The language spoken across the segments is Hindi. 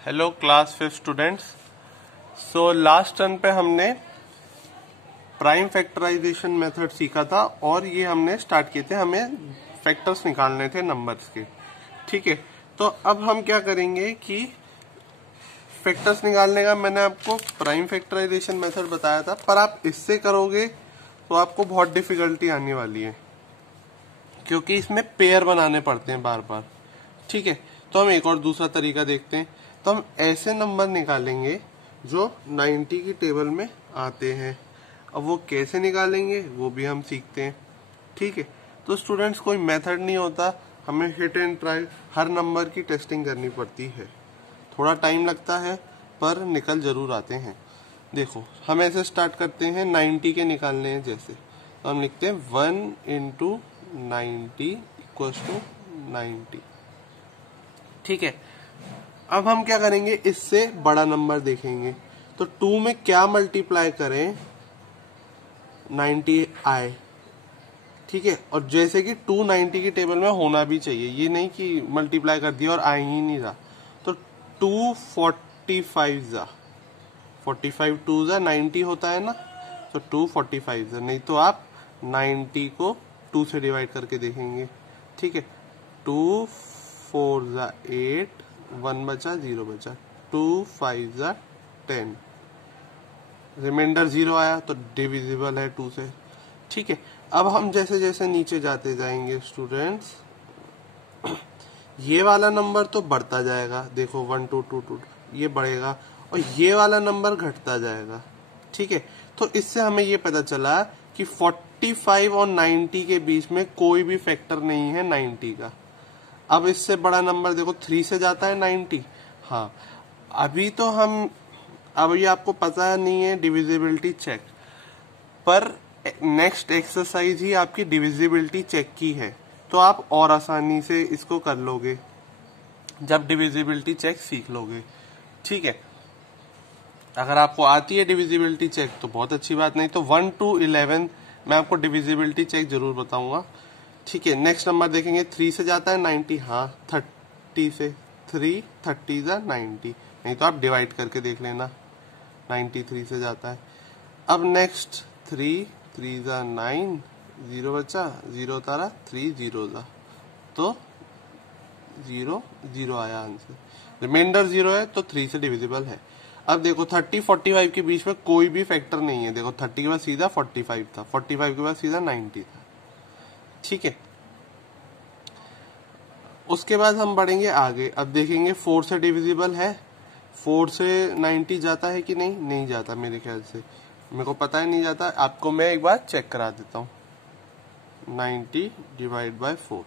Hello class 5 students. So last turn पे हमने प्राइम फैक्टराइजेशन मेथड सीखा था और ये हमने स्टार्ट किए थे, हमें फैक्टर्स निकालने थे नंबर्स के। ठीक है, तो अब हम क्या करेंगे कि फैक्टर्स निकालने का मैंने आपको प्राइम फैक्टराइजेशन मेथड बताया था, पर आप इससे करोगे तो आपको बहुत डिफिकल्टी आने वाली है क्योंकि इसमें पेयर बनाने पड़ते हैं बार बार। ठीक है, तो हम एक और दूसरा तरीका देखते हैं। तो हम ऐसे नंबर निकालेंगे जो 90 की टेबल में आते हैं। अब वो कैसे निकालेंगे वो भी हम सीखते हैं। ठीक है, तो स्टूडेंट्स कोई मेथड नहीं होता, हमें hit and try her number की टेस्टिंग करनी पड़ती है। थोड़ा टाइम लगता है पर निकल जरूर आते हैं। देखो हम ऐसे स्टार्ट करते हैं, 90 के निकालने हैं जैसे, तो हम लिखते हैं 1 इंटू 90 इक्वल्स टू 90। ठीक है, अब हम क्या करेंगे, इससे बड़ा नंबर देखेंगे तो 2 में क्या मल्टीप्लाई करें, 90 आए। ठीक है, और जैसे कि 290 की टेबल में होना भी चाहिए, ये नहीं कि मल्टीप्लाई कर दिया और आ ही नहीं रहा। तो 245 जा 45 2 जा 90 होता है ना, तो 245 जा, नहीं तो आप 90 को 2 से डिवाइड करके देखेंगे। ठीक है, 2 4 जा 8, 1 बचा 0 बचा, 2 5 जा 10, रिमाइंडर 0 आया तो डिविजिबल है 2 से। ठीक है, अब हम जैसे जैसे नीचे जाते जाएंगे स्टूडेंट्स, ये वाला नंबर तो बढ़ता जाएगा। देखो 1 2 2 2 ये बढ़ेगा और ये वाला नंबर घटता जाएगा। ठीक है, तो इससे हमें ये पता चला कि 45 और 90 के बीच में कोई भी फैक्टर नहीं है 90 का। अब इससे बड़ा नंबर देखो 3 से जाता है 90। हाँ, अभी तो हम, अब ये आपको पता नहीं है डिविजिबिलिटी चेक, पर नेक्स्ट एक्सरसाइज ही आपकी डिविजिबिलिटी चेक की है, तो आप और आसानी से इसको कर लोगे जब डिविजिबिलिटी चेक सीख लोगे। ठीक है, अगर आपको आती है डिविजिबिलिटी चेक तो बहुत अच्छी बात, नहीं तो 1 to 11 मैं आपको डिविजिबिलिटी चेक जरूर बताऊंगा। ठीक है, नेक्स्ट नंबर देखेंगे, 3 से जाता है 90। हाँ, 30 से 3 30 जा 90, नहीं तो आप डिवाइड करके देख लेना, 93 से जाता है। अब नेक्स्ट 3 3 जा 9, 0 बचा, 0 उतारा, 3 0 जा, तो 0 0 आया आंसर। रिमाइंडर 0 है तो 3 से डिविजिबल है। अब देखो 30 45 के बीच में कोई भी फैक्टर नहीं है। देखो 30 के बाद सीधा 45 था, 45 के बाद सीधा 90 था। ठीक है, उसके बाद हम बढ़ेंगे आगे। अब देखेंगे 4 से डिविजिबल है, 4 से 90 जाता है कि नहीं, नहीं जाता मेरे ख्याल से, मेरे को पता है नहीं जाता, आपको मैं एक बार चेक करा देता हूँ। 90 डिवाइड बाय 4,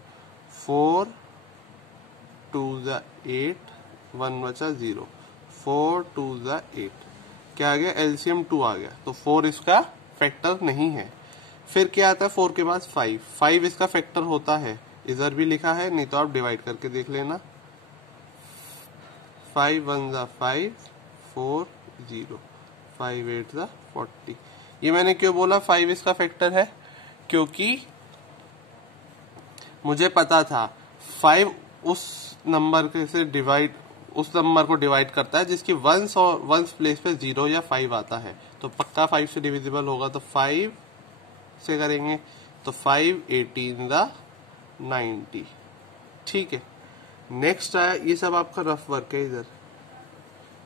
4 2 जा 8, 1 बचा 0, 4 2 जा 8, क्या आ गया, एलसीएम 2 आ गया, तो 4 इसका फैक्टर नहीं है। फिर क्या आता है 4 के बाद 5, 5 इसका फैक्टर होता है, इधर भी लिखा है, नहीं तो आप डिवाइड करके देख लेना। 5 1 जा 5, 4 0, 5 8 जा 40। ये मैंने क्यों बोला 5 इसका फैक्टर है, क्योंकि मुझे पता था 5 उस नंबर के से डिवाइड, उस नंबर को डिवाइड करता है जिसकी वंस और वंस प्लेस पे 0 या 5 आता है, तो पक्का 5 से डिविजिबल होगा। तो 5 से करेंगे तो 5 18 जा 90। ठीक है, नेक्स्ट आया, ये सब आपका रफ वर्क है, इधर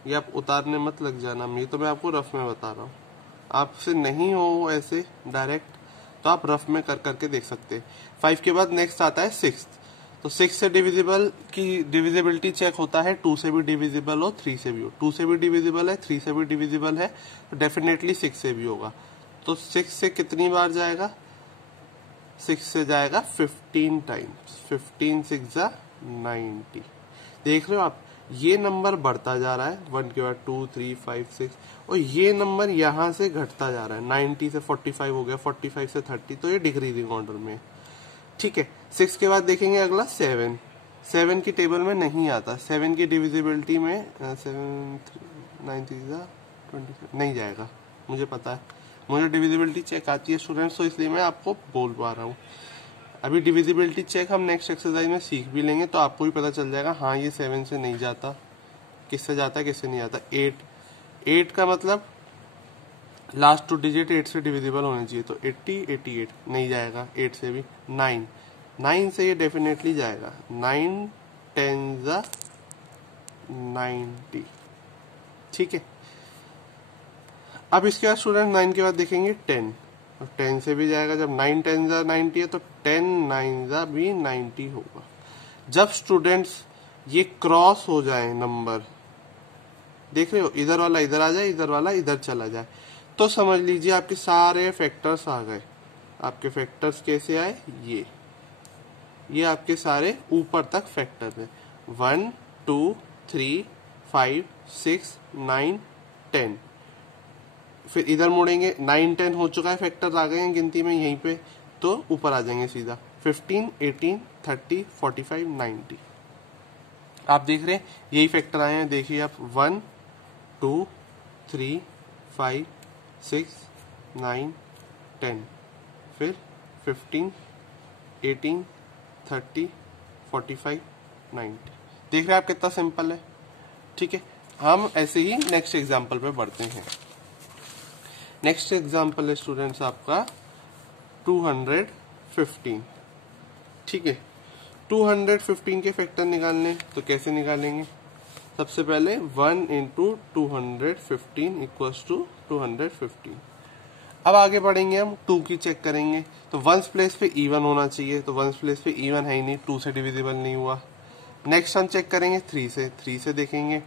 ये आप उतारने मत लग जाना, ये तो मैं आपको रफ में बता रहा हूँ, आपसे नहीं हो ऐसे डायरेक्ट तो आप रफ में कर करके देख सकते हैं। 5 के बाद नेक्स्ट आता है 6, तो 6 से डिविजिबल की डिविजिबिलिटी चेक होता है, 2 से भी डिविजिबल हो 3 से भी हो, 2 से भी डिविजिबल है 3 से भी डिविजिबल है, तो डेफिनेटली 6 से भी होगा। तो 6 से कितनी बार जाएगा, 6 से जाएगा 15 टाइम्स, 15 6 जा 90। देख रहे हो आप, ये नंबर बढ़ता जा रहा है, 1 के बाद 2 3 5 6, और ये नंबर यहाँ से घटता जा रहा है, 90 से 45 हो गया, 45 से 30, तो ये डिक्रीजिंग ऑर्डर में। ठीक है, 6 के बाद देखेंगे अगला 7, 7 की टेबल में नहीं आता, 7 की डिविजिबिलिटी में 7 9 20 नहीं जाएगा, मुझे पता है, मुझे डिविजिबिलिटी चेक आती है स्टूडेंट्स, तो इसलिए मैं आपको बोल पा रहा हूँ। अभी डिविजिबिलिटी चेक हम नेक्स्ट एक्सरसाइज में सीख भी लेंगे, तो आपको भी पता चल जाएगा, हाँ ये 7 से नहीं जाता। किससे जाता है किससे नहीं जाता। 8 का मतलब लास्ट 2 डिजिट 8 से डिविजिबल होने चाहिए, तो 80 88 नहीं जाएगा 8 से भी। 9 से ये डेफिनेटली जाएगा। 9 10 जा 90, ठीक है। अब इसके बाद स्टूडेंट 9 के बाद देखेंगे 10, तो 10 से भी जाएगा। जब 9 10 जा 90 है तो 10 9 जा भी 90 होगा। जब स्टूडेंट्स ये क्रॉस हो जाए नंबर, देख रहे हो, इधर वाला इधर आ जाए, इधर वाला इधर चला जाए, तो समझ लीजिए आपके सारे फैक्टर्स आ गए। आपके फैक्टर्स कैसे आए, ये आपके सारे ऊपर तक फैक्टर है। 1 2 3 5 6 9 10। फिर इधर मुड़ेंगे, 9 10 हो चुका है, फैक्टर आ गए हैं गिनती में यहीं पे, तो ऊपर आ जाएंगे सीधा। 15 18 30 45 90। आप देख रहे हैं यही फैक्टर आए हैं, देखिए आप 1 2 3 5 6 9 10, फिर 15 18 30 45 90। देख रहे हैं आप कितना सिंपल है, ठीक है। हम ऐसे ही नेक्स्ट एग्जाम्पल पे बढ़ते हैं। नेक्स्ट एग्जाम्पल है स्टूडेंट्स आपका 215, ठीक है। 215 के फैक्टर निकालने, तो कैसे निकालेंगे, सबसे पहले 1 इंटू 215 इक्वल्स टू 215। अब आगे बढ़ेंगे, हम 2 की चेक करेंगे, तो वंस प्लेस पे इवन होना चाहिए, तो वंस प्लेस पे इवन है ही नहीं, 2 से डिविजिबल नहीं हुआ। नेक्स्ट हम चेक करेंगे 3 से देखेंगे।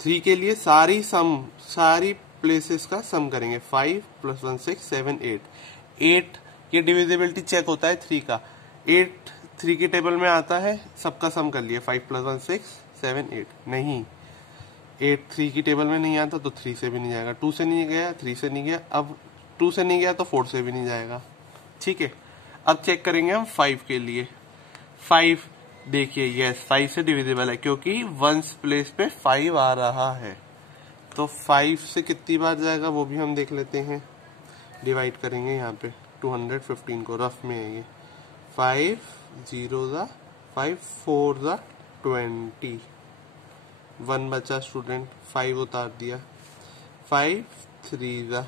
3 के लिए सारी प्लेसेस का सम करेंगे। 5 + 1 6 7 8 ये डिविजिबिलिटी चेक होता है 3 का। 8 3 की टेबल में आता है, सबका सम कर लिए। 5 + 1 6 7 8 नहीं, 8 3 की टेबल में नहीं आता, तो 3 से भी नहीं जाएगा। 2 से नहीं गया, 3 से नहीं गया, अब 2 से नहीं गया तो 4 से भी नहीं जाएगा, ठीक है। अब चेक करेंगे हम 5 के लिए। 5 देखिए, यस 5 से डिविजिबल है क्योंकि वंस प्लेस पे 5 आ रहा है, तो 5 से कितनी बार जाएगा वो भी हम देख लेते हैं। डिवाइड करेंगे यहाँ पे 215 को, रफ में है ये। 5 0 जा 5 4 जा 20, 1 बचा स्टूडेंट, 5 उतार दिया। 5 3 जा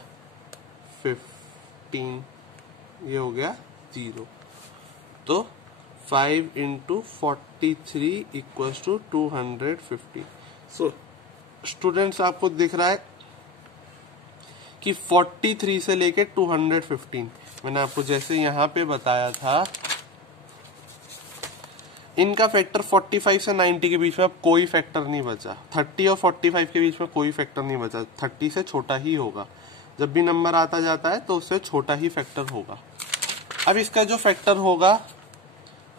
15, ये हो गया 0। तो 5 into 43 equals to 250। So students आपको दिख रहा है कि 43 से लेके 215, मैंने आपको जैसे यहाँ पे बताया था, इनका फैक्टर 45 से 90 के बीच में अब कोई फैक्टर नहीं बचा। 30 और 45 के बीच में कोई फैक्टर नहीं बचा, 30 से छोटा ही होगा। जब भी नंबर आता जाता है तो उससे छोटा ही फैक्टर होगा। अब इसका जो फैक्टर होगा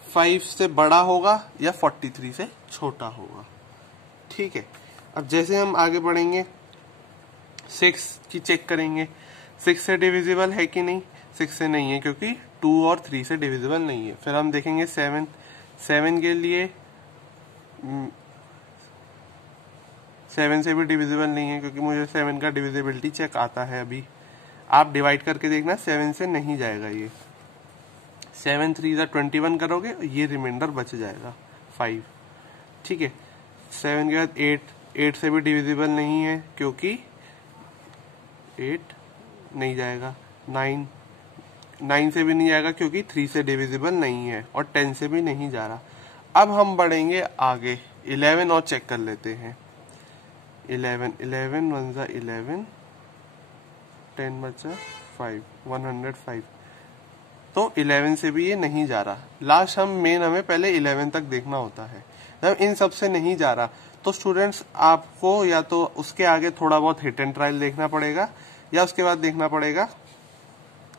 5 से बड़ा होगा या 43 से छोटा होगा, ठीक है। अब जैसे हम आगे बढ़ेंगे 6 की चेक करेंगे। 6 से डिविजिबल है कि नहीं, 6 से नहीं है क्योंकि 2 और 3 से डिविजिबल नहीं है। फिर हम देखेंगे 7 के लिए 7 से भी डिविजिबल नहीं है क्योंकि मुझे 7 का डिविजिबिलिटी चेक आता है अभी। आप डिवाइड करके देखना, 7 से नहीं जाएगा ये। 7 3 जा 21 करोगे, ये रिमाइंडर बच जाएगा 5, ठीक है। 7 के बाद 8 से भी डिविजिबल नहीं है क्योंकि 8 नहीं जाएगा। 9 से भी नहीं जाएगा क्योंकि 3 से डिविजिबल नहीं है, और 10 से भी नहीं जा रहा। अब हम बढ़ेंगे आगे, 11 और चेक कर लेते हैं। 11 1 जा 11, 10 बचा 5, 105। तो 11 से भी ये नहीं जा रहा। लास्ट हमें पहले 11 तक देखना होता है। जब इन सब से नहीं जा रहा तो स्टूडेंट्स आपको या तो उसके आगे थोड़ा बहुत हिट एंड ट्रायल देखना पड़ेगा, या उसके बाद देखना पड़ेगा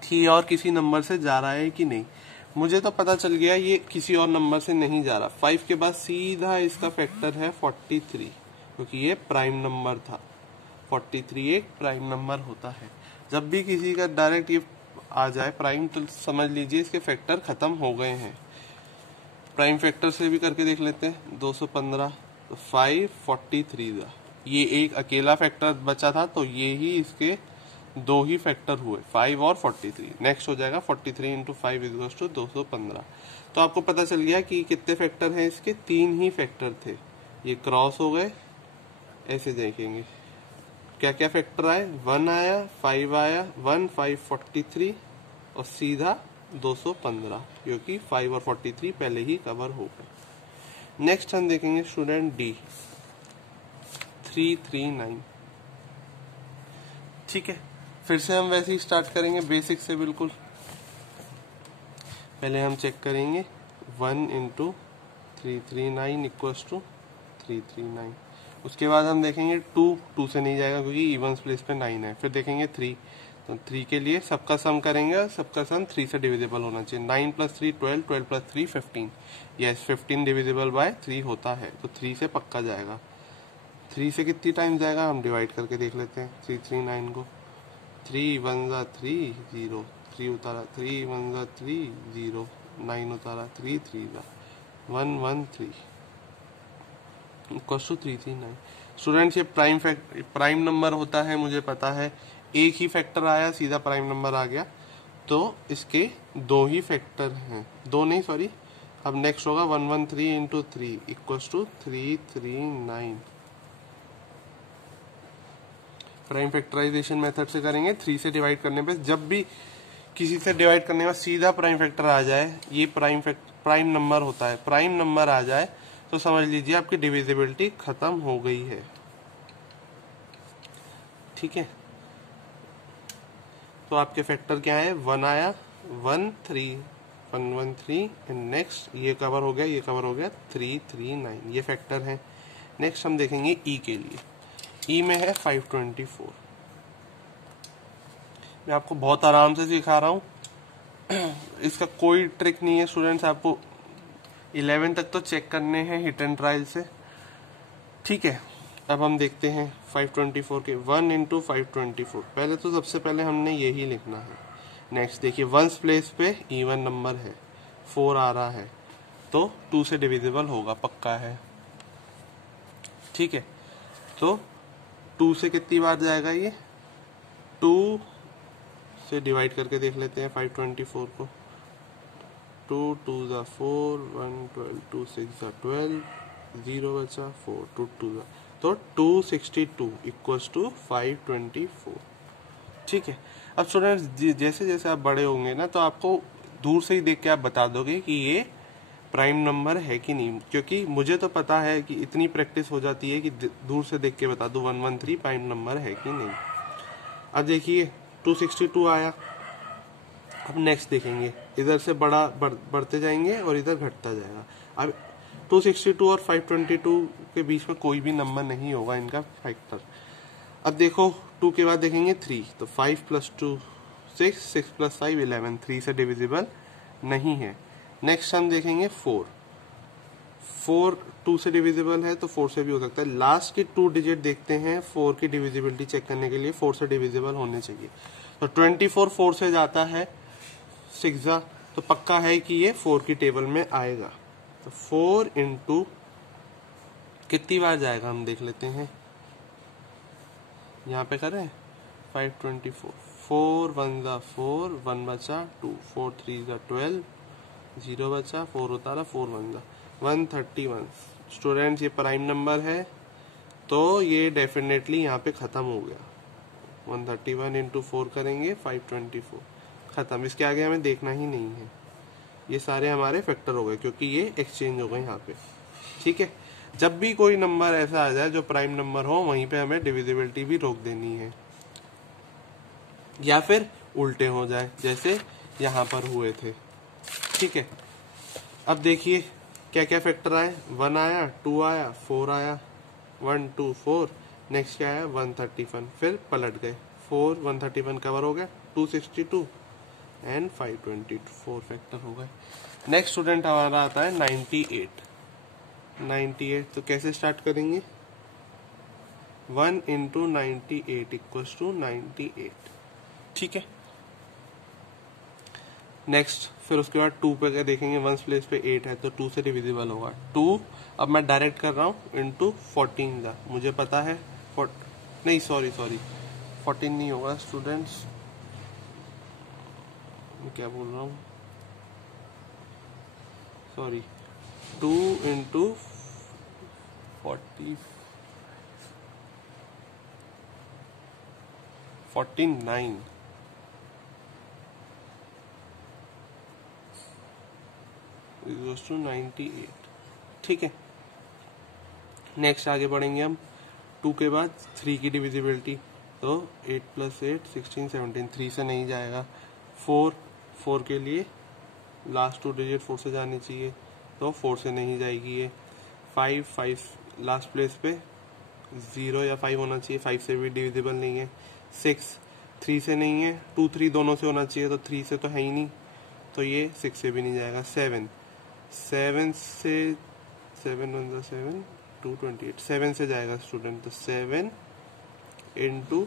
कि और किसी नंबर से जा रहा है कि नहीं। मुझे तो पता चल गया ये किसी और नंबर से नहीं जा रहा। 5 के बाद सीधा इसका फैक्टर है 43, क्योंकि ये प्राइम नंबर था। 43 एक प्राइम नंबर होता है। जब भी किसी का डायरेक्ट ये आ जाए प्राइम, तो समझ लीजिए इसके फैक्टर खत्म हो गए हैं। प्राइम फैक्टर से भी करके देख लेते हैं। 215, तो 5 43 था, ये एक अकेला फैक्टर बचा था, तो ये ही इसके 2 ही फैक्टर हुए, 5 और 43। नेक्स्ट हो जाएगा 43 इंटू 5 इक्वल्स टू 215। तो आपको पता चल गया कि कितने फैक्टर हैं इसके, 3 ही फैक्टर थे। ये क्रॉस हो गए, ऐसे देखेंगे क्या क्या फैक्टर आए, 1 आया, 5 आया, 1 5 43 और सीधा 215, क्योंकि 5 और 43 पहले ही कवर हो गए। नेक्स्ट हम देखेंगे स्टूडेंट डी 339। ठीक है, फिर से हम वैसे ही स्टार्ट करेंगे बेसिक से बिल्कुल। पहले हम चेक करेंगे 1 इंटू 339 इक्वल्स टू 339। उसके बाद हम देखेंगे 2 से नहीं जाएगा क्योंकि इवन्स प्लेस पे 9 है। फिर देखेंगे 3, तो 3 के लिए सबका सम करेंगे और सबका सम 3 से डिविजिबल होना चाहिए। 9 + 3 12, 12 + 3 15। यस, 15 डिविजिबल बाय 3 होता है, तो 3 से पक्का जाएगा। 3 से कितनी टाइम जाएगा हम डिवाइड करके देख लेते हैं 339 को। 3 1 ज़ा 3 0, 3 उतारा, 3 1 ज़ा 3 0, 9 उतारा, 3 3 ज़ा 1 1 3 इक्वल्स टू 339। स्टूडेंट्स ये प्राइम नंबर होता है, मुझे पता है। एक ही फैक्टर आया, सीधा प्राइम नंबर आ गया, तो इसके 2 ही फैक्टर हैं, 2 नहीं सॉरी। अब नेक्स्ट होगा 113 into 3 equals to 339। Prime factorization method से करेंगे। 3 से डिवाइड करने पे, जब भी किसी से डिवाइड करने का सीधा प्राइम फैक्टर आ जाए, ये प्राइम नंबर होता है, प्राइम नंबर आ जाए तो समझ लीजिए आपकी डिविजिबिलिटी खत्म हो गई है। ठीक है, तो आपके फैक्टर क्या है, 1 आया, 113 एंड नेक्स्ट ये कवर हो गया, ये कवर हो गया 339, ये फैक्टर है। नेक्स्ट हम देखेंगे ई के लिए। ई में है 524। मैं आपको बहुत आराम से सिखा रहा हूँ, इसका कोई ट्रिक नहीं है स्टूडेंट्स। आपको 11 तक तो चेक करने हैं हिट एंड ट्रायल से। ठीक है, अब हम देखते हैं 524 के 1 इंटू 524। पहले तो सबसे पहले हमने यही लिखना है। नेक्स्ट देखिए, वंस प्लेस पे इवन नंबर है, 4 आ रहा है, तो 2 से डिविजिबल होगा, पक्का है। ठीक है, तो 2 से कितनी बार जाएगा ये, 2 से डिवाइड करके देख लेते हैं 524 को। 2 2 ज़ा 4, 1 12, 2 6 ज़ा 12, 0 बचा, 4 2 2 ज़ा, तो 262 इक्वल्स टू 524। ठीक है, अब स्टूडेंट्स जैसे जैसे आप बड़े होंगे ना, तो आपको दूर से ही देख के आप बता दोगे कि ये प्राइम नंबर है कि नहीं, क्योंकि मुझे तो पता है कि इतनी प्रैक्टिस हो जाती है कि दूर से देख के बता दूं 113 प्राइम नंबर है कि नहीं। अब देखिए 262 आया। अब नेक्स्ट देखेंगे, इधर से बढ़ते जाएंगे और इधर घटता जाएगा। अब 262 और 522 के बीच में कोई भी नंबर नहीं होगा इनका फैक्टर। अब देखो 2 के बाद देखेंगे 3, तो 5 + 2 6, 6 + 5 11, 3 से डिविजिबल नहीं है। नेक्स्ट हम देखेंगे 4, 2 से डिविजिबल है, तो 4 से भी हो सकता है। लास्ट की 2 डिजिट देखते हैं 4 की डिविजिबिलिटी चेक करने के लिए, 4 से डिविजिबल होने चाहिए। तो 24 4 से जाता है, 6 जा, तो पक्का है कि ये 4 की टेबल में आएगा। तो 4 इंटू कितनी बार जाएगा हम देख लेते हैं, यहाँ पे करें 524, 4 1 ज़ा 4, 1 बचा, 2 4 3 ज़ा 12, 0 बचा, 4 उतारा, 4 1 ज़ा 131। स्टूडेंट्स ये प्राइम नंबर है, तो ये डेफिनेटली यहाँ पे खत्म हो गया। 131 इंटू 4 करेंगे 524, खत्म। इसके आगे हमें देखना ही नहीं है, ये सारे हमारे फैक्टर हो गए क्योंकि ये एक्सचेंज हो गए यहाँ पे। ठीक है, जब भी कोई नंबर ऐसा आ जाए जो प्राइम नंबर हो, वहीं पे हमें डिविजिबिलिटी भी रोक देनी है, या फिर उल्टे हो जाए जैसे यहाँ पर हुए थे। ठीक है, अब देखिए क्या क्या फैक्टर आए, 1 आया, 2 आया, 4 आया, 1 2 4, नेक्स्ट क्या आया 131, फिर पलट गए, 4 131 कवर हो गया, 262 एंड 524 फैक्टर हो गए। नेक्स्ट स्टूडेंट हमारा आता है 98। तो कैसे स्टार्ट करेंगे, 1 इंटू 98 इक्वल्स टू 98। ठीक है, नेक्स्ट फिर उसके बाद 2 पे देखेंगे, वंस प्लेस पे 8 है, तो 2 से डिविजिबल होगा। 2 अब मैं डायरेक्ट कर रहा हूँ इंटू 14 का, मुझे पता है नहीं सॉरी 14 नहीं होगा स्टूडेंट्स, मैं क्या बोल रहा हूँ, सॉरी 2 इंटू 49 इक्वल्स टू 98। ठीक है, नेक्स्ट आगे बढ़ेंगे हम। 2 के बाद 3 की डिविजिबिलिटी, तो 8 + 8 16 17, 3 से नहीं जाएगा। 4 के लिए लास्ट 2 डिजिट 4 से जानी चाहिए, तो 4 से नहीं जाएगी ये। 5 लास्ट प्लेस पे 0 या 5 होना चाहिए, 5 से भी डिविजिबल नहीं है। 6 3 से नहीं है, 2 3 दोनों से होना चाहिए, तो 3 से तो है ही नहीं, तो ये 6 से भी नहीं जाएगा। 7 से 7 1 7 2 28, 7 से जाएगा स्टूडेंट, तो 7 इंटू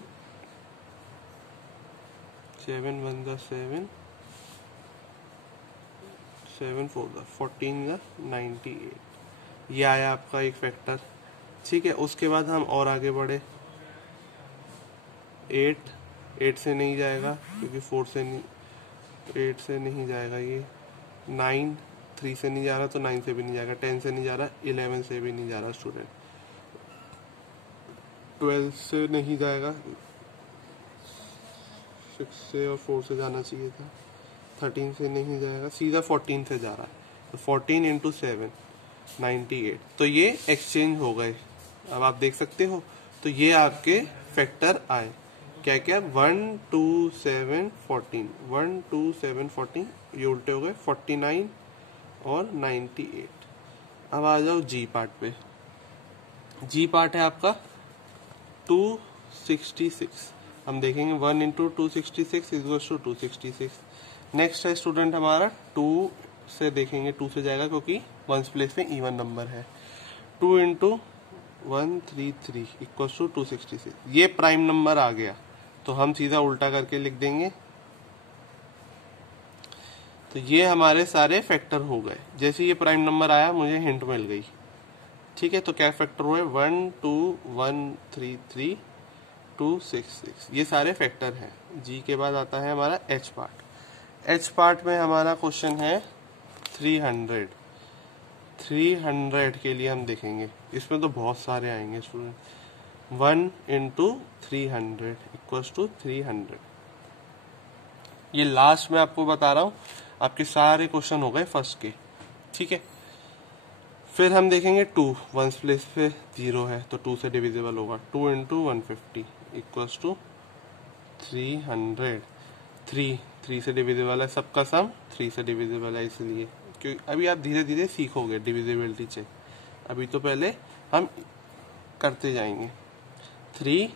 7 1 7 7 4 14 98, ये आया आपका एक फैक्टर। ठीक है, उसके बाद हम और आगे बढ़े। 8 से नहीं जाएगा क्योंकि 4 से नहीं, 8 से नहीं जाएगा ये। 9 3 से नहीं जा रहा, तो 9 से भी नहीं जाएगा। 10 से नहीं जा रहा, 11 से भी नहीं जा रहा स्टूडेंट। 12 से नहीं जाएगा, 6 से और 4 से जाना चाहिए था। 13 से नहीं जाएगा, सीधा 14 से जा रहा है, तो 14 इंटू 7 98, तो ये एक्सचेंज हो गए। अब आप देख सकते हो, तो ये आपके फैक्टर आए क्या क्या, 1 2 7 14, 1 2 7 14, ये उल्टे हो गए 49 और 98। अब आ जाओ जी पार्ट पे। जी पार्ट है आपका 266। हम देखेंगे 1 इंटू 266 इक्वल्स टू 266। नेक्स्ट है स्टूडेंट हमारा 2 से देखेंगे, 2 से जाएगा क्योंकि वंस प्लेस में इवन नंबर है। 2 इंटू 133 इक्वल्स टू 266, ये प्राइम नंबर आ गया, तो हम सीधा उल्टा करके लिख देंगे, तो ये हमारे सारे फैक्टर हो गए। जैसे ये प्राइम नंबर आया मुझे हिंट मिल गई। ठीक है, तो क्या फैक्टर हुए, 1 2 1 3 3 2 6 6, ये सारे फैक्टर हैं। जी के बाद आता है हमारा एच पार्ट। एच पार्ट में हमारा क्वेश्चन है 300। 300 के लिए हम देखेंगे, इसमें तो बहुत सारे आएंगे स्टूडेंट। 1 into 300 equals to 300। ये लास्ट में आपको बता रहा हूँ, आपके सारे क्वेश्चन हो गए फर्स्ट के। ठीक है, फिर हम देखेंगे 2 वंस प्लेस पे 0 है, तो 2 से डिविजिबल होगा। 2 इंटू 150 इक्वल्स टू 300। 3 से डिविजिबल है, सबका सम 3 से डिविजिबल है, इसलिए क्योंकि अभी आप धीरे धीरे सीखोगे डिविजिबिलिटी चेक, अभी तो पहले हम करते जाएंगे। 3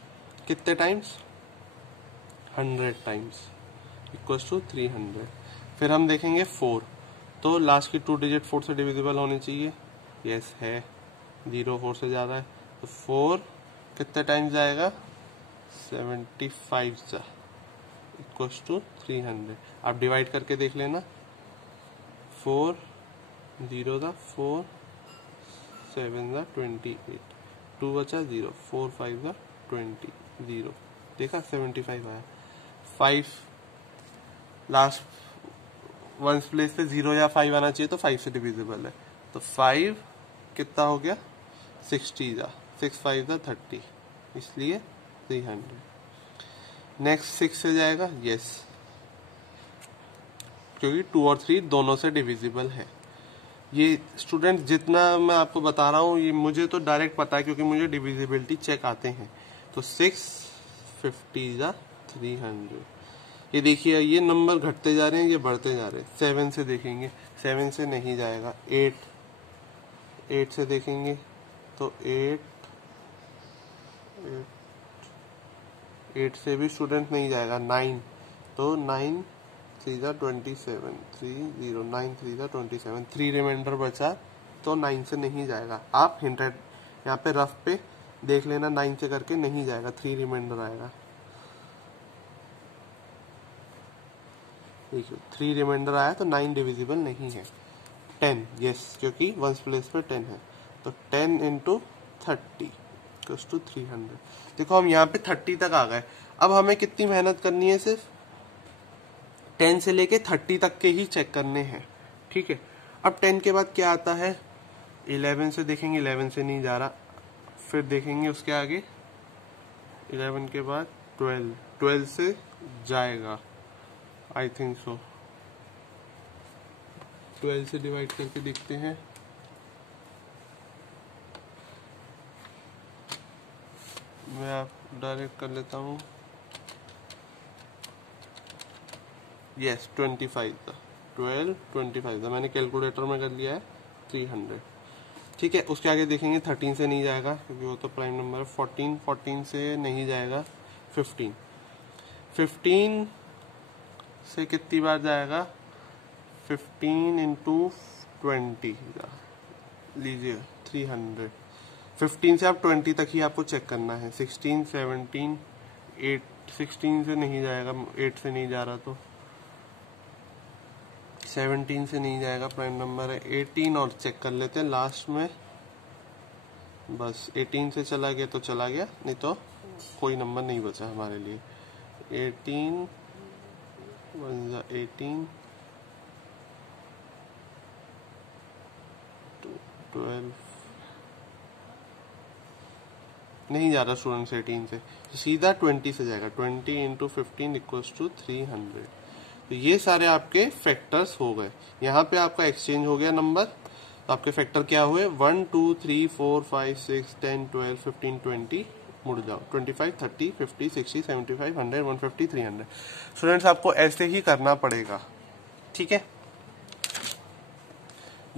कितने टाइम्स, 100 टाइम्स इक्वल्स टू 300। फिर हम देखेंगे 4, तो लास्ट की 2 डिजिट 4 से डिविजिबल होनी चाहिए, यस है, 0 4 से जा रहा है, तो 4 कितने टाइम्स जाएगा, 75 जा इक्वल्स टू 300। आप डिवाइड करके देख लेना, 4 0 था, 4 7 था 28, 2 बचा 0, 4 5 था 20, 0 देखा 75 आया। 5 लास्ट वंस प्लेस पे 0 या 5 आना चाहिए, तो 5 से डिविजिबल है, तो 5 कितना हो गया 60 जा, 6 5 था 30, इसलिए 300। नेक्स्ट 6 से जाएगा, यस, क्योंकि 2 और 3 दोनों से डिविजिबल है। ये स्टूडेंट जितना मैं आपको बता रहा हूँ, ये मुझे तो डायरेक्ट पता है क्योंकि मुझे डिविजिबिलिटी चेक आते हैं। तो 6 50 जा 300। ये देखिए, ये नंबर घटते जा रहे हैं, ये बढ़ते जा रहे हैं। 7 से देखेंगे, 7 से नहीं जाएगा। 8 से देखेंगे, तो 8 से भी स्टूडेंट नहीं जाएगा। 9, तो 9 3 जा 27, 3 0 9 3 जा 27, 3 रिमाइंडर बचा, तो 9 से नहीं जाएगा। आप हिंट यहाँ पे रफ पे देख लेना, 9 से करके नहीं जाएगा, 3 रिमाइंडर आएगा। देखिए 3 रिमाइंडर आया, तो 9 डिविजिबल नहीं है। 10, यस, क्योंकि वंस प्लेस पे 10 है, तो 10 इंटू 30 इक्वल्स टू 300। देखो हम यहाँ पे 30 तक आ गए। अब हमें कितनी मेहनत करनी है, सिर्फ 10 से लेके 30 तक के ही चेक करने हैं। ठीक है, अब 10 के बाद क्या आता है, 11 से देखेंगे, 11 से नहीं जा रहा, फिर देखेंगे उसके आगे 11 के बाद 12 से जाएगा, आई थिंक सो। 12 से डिवाइड करके देखते हैं। मैं आप डायरेक्ट कर लेता हूँ। यस 25 था, 12 25 था, मैंने कैलकुलेटर में कर लिया है 300। ठीक है, उसके आगे देखेंगे 13 से नहीं जाएगा क्योंकि वो तो प्राइम नंबर है। 14 से नहीं जाएगा। 15 से कितनी बार जाएगा? 15 इंटू 20 लीजिए 300। 15 से आप 20 तक ही आपको चेक करना है। 16 17 8 16 से नहीं जाएगा, 8 से नहीं जा रहा तो 17 से नहीं जाएगा, प्राइम नंबर है। 18 और चेक कर लेते हैं लास्ट में, बस 18 से चला गया तो चला गया, नहीं तो कोई नंबर नहीं बचा हमारे लिए। 18 18 12 नहीं जा रहा स्टूडेंट्स 18 से, तो सीधा 20 से जाएगा। 20 इंटू 15 इक्वल्स टू 300। तो ये सारे आपके फैक्टर्स हो गए। यहाँ पे आपका एक्सचेंज हो गया नंबर, तो आपके फैक्टर क्या हुए? 1 2 3 4 5 6 10 12 15 20, मुड़ जाओ 25 30 50 60 75 100 150 300। स्टूडेंट्स आपको ऐसे ही करना पड़ेगा, ठीक है।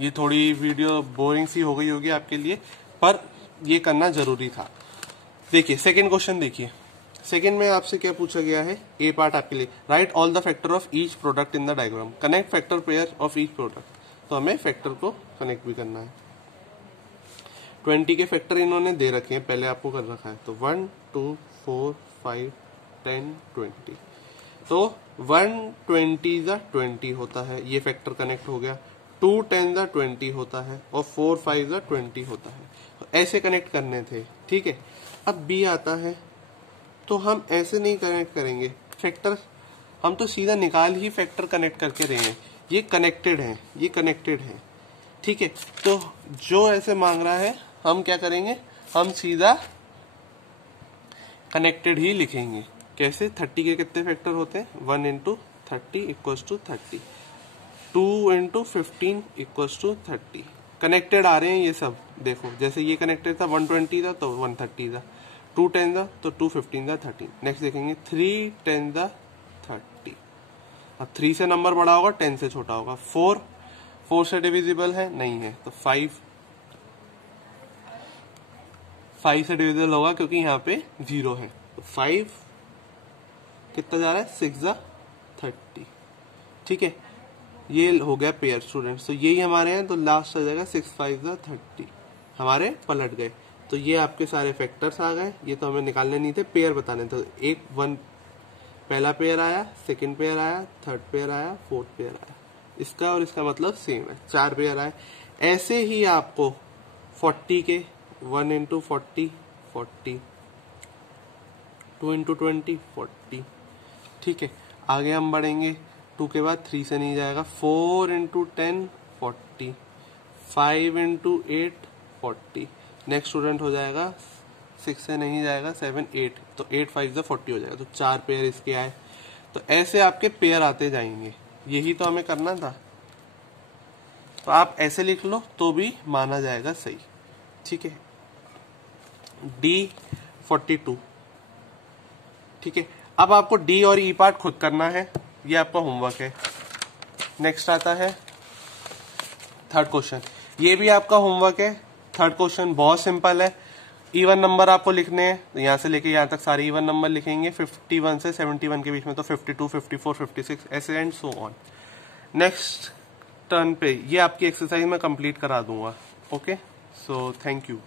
ये थोड़ी वीडियो बोरिंग सी हो गई होगी आपके लिए, पर ये करना जरूरी था। देखिए सेकेंड क्वेश्चन देखिए। सेकेंड में आपसे क्या पूछा गया है? ए पार्ट आपके लिए, right all the factor of each product in the diagram, connect factor pair of each product. तो हमें फैक्टर को कनेक्ट भी करना है। 20 के फैक्टर इन्होंने दे रखे हैं, पहले आपको कर रखा है। तो 1 2 4 5 10 20। तो 1 20 × 20 होता है, ये फैक्टर कनेक्ट हो गया। 2 10 × 20 होता है और 4 5 × 20 होता है। तो ऐसे कनेक्ट करने थे, ठीक है। अब बी आता है, तो हम ऐसे नहीं कनेक्ट करेंगे फैक्टर, हम तो सीधा निकाल ही फैक्टर कनेक्ट करके रहे हैं। ये कनेक्टेड है, ये कनेक्टेड है, ठीक है। तो जो ऐसे मांग रहा है हम क्या करेंगे? हम सीधा कनेक्टेड ही लिखेंगे। कैसे? 30 के कितने फैक्टर होते हैं? 1 into 30 equals to 30, 2 into 15 equals to 30। Connected आ रहे हैं ये सब। देखो जैसे ये कनेक्टेड था, 120 था तो 130 था, 2 10 था तो 2 15 था 30। नेक्स्ट देखेंगे 3 10 था 30। अब 3 से नंबर बड़ा होगा, 10 से छोटा होगा। 4 से डिविजिबल है? नहीं है, तो 5 से डिविजिबल होगा क्योंकि यहाँ पे 0 है। तो 5 कितना जा रहा है? 6 × 30, ठीक है। ये हो गया पेयर स्टूडेंट्स। तो यही हमारे हैं, तो लास्ट आ जाएगा 6 5 × 30, हमारे पलट गए। तो ये आपके सारे फैक्टर्स आ गए। ये तो हमें निकालने नहीं थे, पेयर बताने। तो पहला पेयर आया, सेकंड पेयर आया, थर्ड पेयर आया, फोर्थ पेयर आया। इसका और इसका मतलब सेम है, 4 पेयर आए। ऐसे ही आपको 40 के 1 इंटू 40 40, 2 इंटू 20 40, ठीक है। आगे हम बढ़ेंगे, 2 के बाद 3 से नहीं जाएगा। 4 इंटू 10 40, 5 इंटू 8 40। नेक्स्ट स्टूडेंट हो जाएगा 6 से नहीं जाएगा, 7 8, तो 8 5 × 40 हो जाएगा। तो 4 पेयर इसके आए। तो ऐसे आपके पेयर आते जाएंगे, यही तो हमें करना था। तो आप ऐसे लिख लो तो भी माना जाएगा सही, ठीक है। D42, ठीक है। अब आपको डी और ई पार्ट खुद करना है, ये आपका होमवर्क है। नेक्स्ट आता है थर्ड क्वेश्चन, ये भी आपका होमवर्क है। थर्ड क्वेश्चन बहुत सिंपल है। इवन नंबर आपको लिखने हैं, तो यहाँ से लेके यहाँ तक सारे इवन नंबर लिखेंगे। 51 से 71 के बीच में तो 52 54 56 ऐसे and so on. Next turn पे ये आपकी एक्सरसाइज मैं कंप्लीट करा दूंगा। Okay, so thank you.